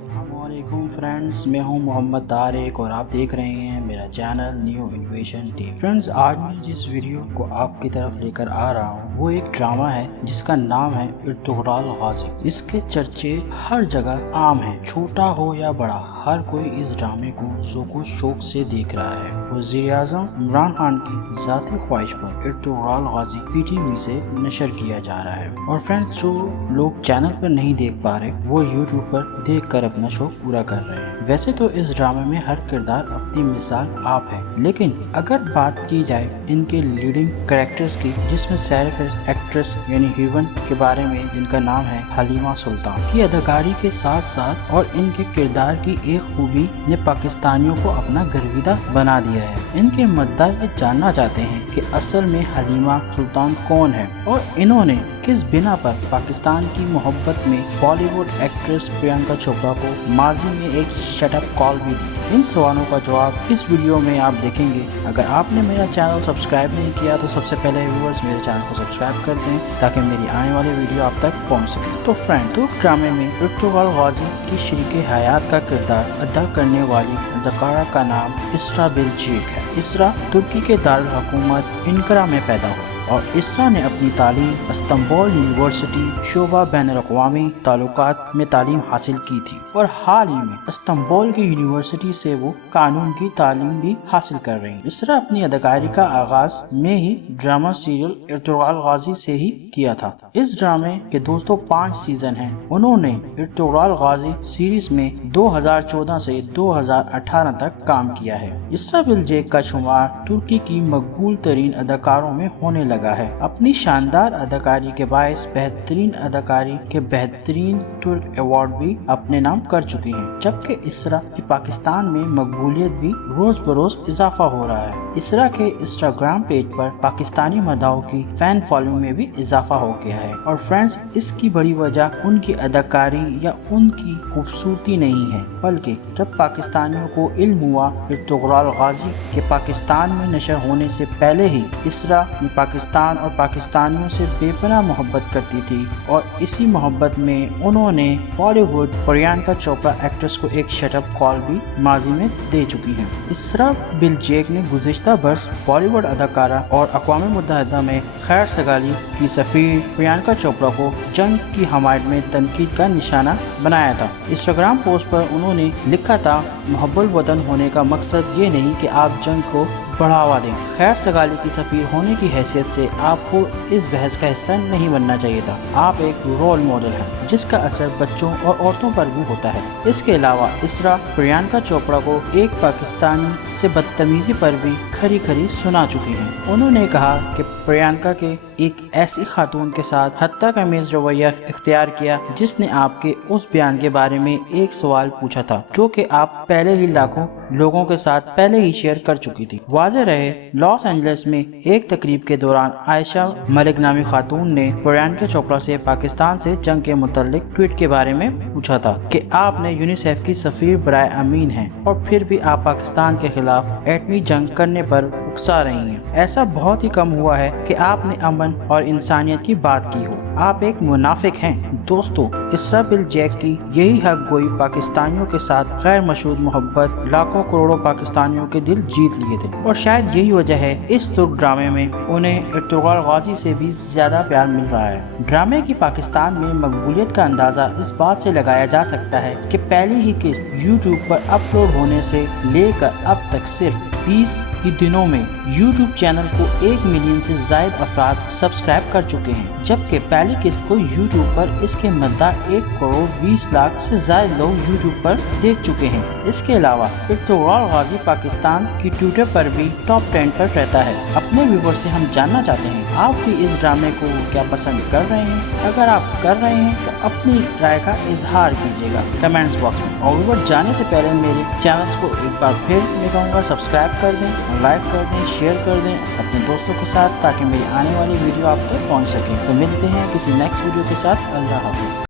अस्सलामुअलैकुम फ्रेंड्स, मैं हूं मोहम्मद तारिक और आप देख रहे हैं मेरा चैनल न्यू इन्वेशन टीवी। फ्रेंड्स, आज मैं जिस वीडियो को आपकी तरफ लेकर आ रहा हूं वो एक ड्रामा है जिसका नाम है इर्तुगराल गाजी। इसके चर्चे हर जगह आम हैं, छोटा हो या बड़ा, हर कोई इस ड्रामे को ज़ोको शौक से देख रहा है। वज़ीर-ए-आज़म इमरान खान की ज़ाती ख्वाहिश पर इर्तुगराल गाजी PTV से नशर किया जा रहा है। और फ्रेंड्स, जो लोग चैनल पर नहीं देख पा रहे वो यूट्यूब पर देख कर अपना शौक पूरा कर रहे हैं। वैसे तो इस ड्रामे में हर किरदार अपनी मिसाल आप है, लेकिन अगर बात की जाए इनके लीडिंग कैरेक्टर्स की, जिसमें सरफरोश एक्ट्रेस यानी हीरोइन के बारे में जिनका नाम है हलीमा सुल्तान की अदाकारी के साथ साथ और इनके किरदार की एक खूबी ने पाकिस्तानियों को अपना गर्विदा बना दिया है। इनके मद्दा ये जानना चाहते हैं कि असल में हलीमा सुल्तान कौन है और इन्होंने किस बिना पर पाकिस्तान की मोहब्बत में बॉलीवुड एक्ट्रेस प्रियंका चोपड़ा को माजी में एक शटअप कॉल भी दी। इन सवालों का जवाब इस वीडियो में आप देखेंगे। अगर आपने मेरा चैनल सब्सक्राइब नहीं किया तो सबसे पहले व्यूअर्स मेरे चैनल को सब्सक्राइब कर दें ताकि मेरी आने वाली वीडियो आप तक पहुंच सके। तो फ्रेंड, तो ड्रामे में इर्तुगराल गाजी की शरीके हयात का किरदार अदा करने वाली अदाकारा का नाम इसरा बिलजेक है। इसरा तुर्की के दारुल हुकूमत इनकरा में पैदा हुई और इसरा ने अपनी तालीम इस्तांबुल यूनिवर्सिटी शोबा बैनुल-अक़वामी ताल्लुकात में तालीम हासिल की थी और हाल ही में इस्तांबुल की यूनिवर्सिटी से वो कानून की तालीम भी हासिल कर रही है। इसरा अपनी अदाकारी का आगाज में ही ड्रामा सीरियल इर्तुगराल गाजी से ही किया था। इस ड्रामे के दोस्तों 5 सीजन हैं। उन्होंने इर्तुगराल गाजी सीरीज में 2014 से 2018 तक काम किया है। इसरा बिलजेक का शुमार तुर्की की मकबूल तरीन अदाकारों में होने लगा है। अपनी शानदार अदाकारी के बायस बेहतरीन अदाकारी के बेहतरीन तुर्क अवार्ड भी अपने नाम कर चुकी हैं, जबकि इसरा की पाकिस्तान में मकबूलियत भी रोज बरोज इजाफा हो रहा है। इसरा के इंस्टाग्राम पेज पर पाकिस्तानी मदाओं की फैन फॉलोइंग में भी इजाफा हो गया है। और फ्रेंड्स, इसकी बड़ी वजह उनकी अदाकारी या उनकी खूबसूरती नहीं है, बल्कि जब पाकिस्तानियों को इल्म हुआ इर्तुगराल गाजी के पाकिस्तान में नशर होने से पहले ही इसरा पाकिस्तान और पाकिस्तानियों से बेपनाह मोहब्बत करती थी और इसी मोहब्बत में उन्होंने बॉलीवुड प्रियंका चोपड़ा एक्ट्रेस को एक शटअप कॉल भी माजी में दे चुकी हैं। इसरा बिलजेक ने गुज़िश्ता बरस बॉलीवुड अदाकारा और अक़वाम मुत्तहिदा में खैर सगाली की सफ़ीर प्रियंका चोपड़ा को जंग की हमायत में तनकीद का निशाना बनाया था। इंस्टाग्राम पोस्ट पर उन्होंने लिखा था, मुहब्बुल वतन होने का मकसद ये नहीं कि आप जंग को बढ़ावा दें, खैर सगाली की सफ़ीर होने की हैसियत से आपको इस बहस का हिस्सा नहीं बनना चाहिए था। आप एक रोल मॉडल हैं जिसका असर बच्चों और औरतों पर भी होता है। इसके अलावा इसरा प्रियंका चोपड़ा को एक पाकिस्तानी से बदतमीजी पर भी खरी खरी सुना चुकी हैं। उन्होंने कहा कि प्रियंका के एक ऐसी खातून के साथ हत्या का मेज रवैया इख्तियार किया जिसने आपके उस बयान के बारे में एक सवाल पूछा था जो कि आप पहले ही लाखों लोगों के साथ पहले ही शेयर कर चुकी थी। वाज़ेह रहे, लॉस एंजलिस में एक तकरीब के दौरान आयशा मलिक नामी खातून ने प्रियंका चोपड़ा से पाकिस्तान से जंग के मुतालिक ट्वीट के बारे में पूछा था कि आपने यूनिसेफ की सफीर बराए अमीन हैं और फिर भी आप पाकिस्तान के खिलाफ एटमी जंग करने पर उकसा रही हैं। ऐसा बहुत ही कम हुआ है कि आपने अमन और इंसानियत की बात की हो। आप एक मुनाफिक हैं। दोस्तों, इसरा बिलजेक की यही हक गोई पाकिस्तानियों के साथ गैर मशहूर मोहब्बत लाखों करोड़ों पाकिस्तानियों के दिल जीत लिए थे और शायद यही वजह है इस तुर्क ड्रामे में उन्हें इर्तुगराल गाजी से भी ज्यादा प्यार मिल रहा है। ड्रामे की पाकिस्तान में मकबूलियत का अंदाजा इस बात से लगाया जा सकता है कि पहली ही किस्त यूट्यूब पर अपलोड होने से लेकर अब तक सिर्फ 20 ही दिनों में यूट्यूब चैनल को 1 मिलियन से ज्यादा अफराद सब्सक्राइब कर चुके हैं, जबकि पहली किस्त को यूट्यूब पर इसके मद्दा 1 करोड़ 20 लाख से ज्यादा लोग यूट्यूब पर देख चुके हैं। इसके अलावा इर्तुगराल गाजी पाकिस्तान की ट्विटर पर भी टॉप 10 पर रहता है। अपने व्यूवर से हम जानना चाहते हैं आप भी इस ड्रामे को क्या पसंद कर रहे हैं। अगर आप कर रहे हैं तो अपनी राय का इजहार कीजिएगा कमेंट्स बॉक्स में। और व्यूवर, जाने से पहले मेरे चैनल को एक बार फिर मैं कहूँगा सब्सक्राइब कर दें, लाइक कर दें, शेयर कर दें अपने दोस्तों के साथ ताकि मेरी आने वाली वीडियो आप तक पहुंच सके। तो मिलते हैं किसी नेक्स्ट वीडियो के साथ। अल्लाह हाफिज़।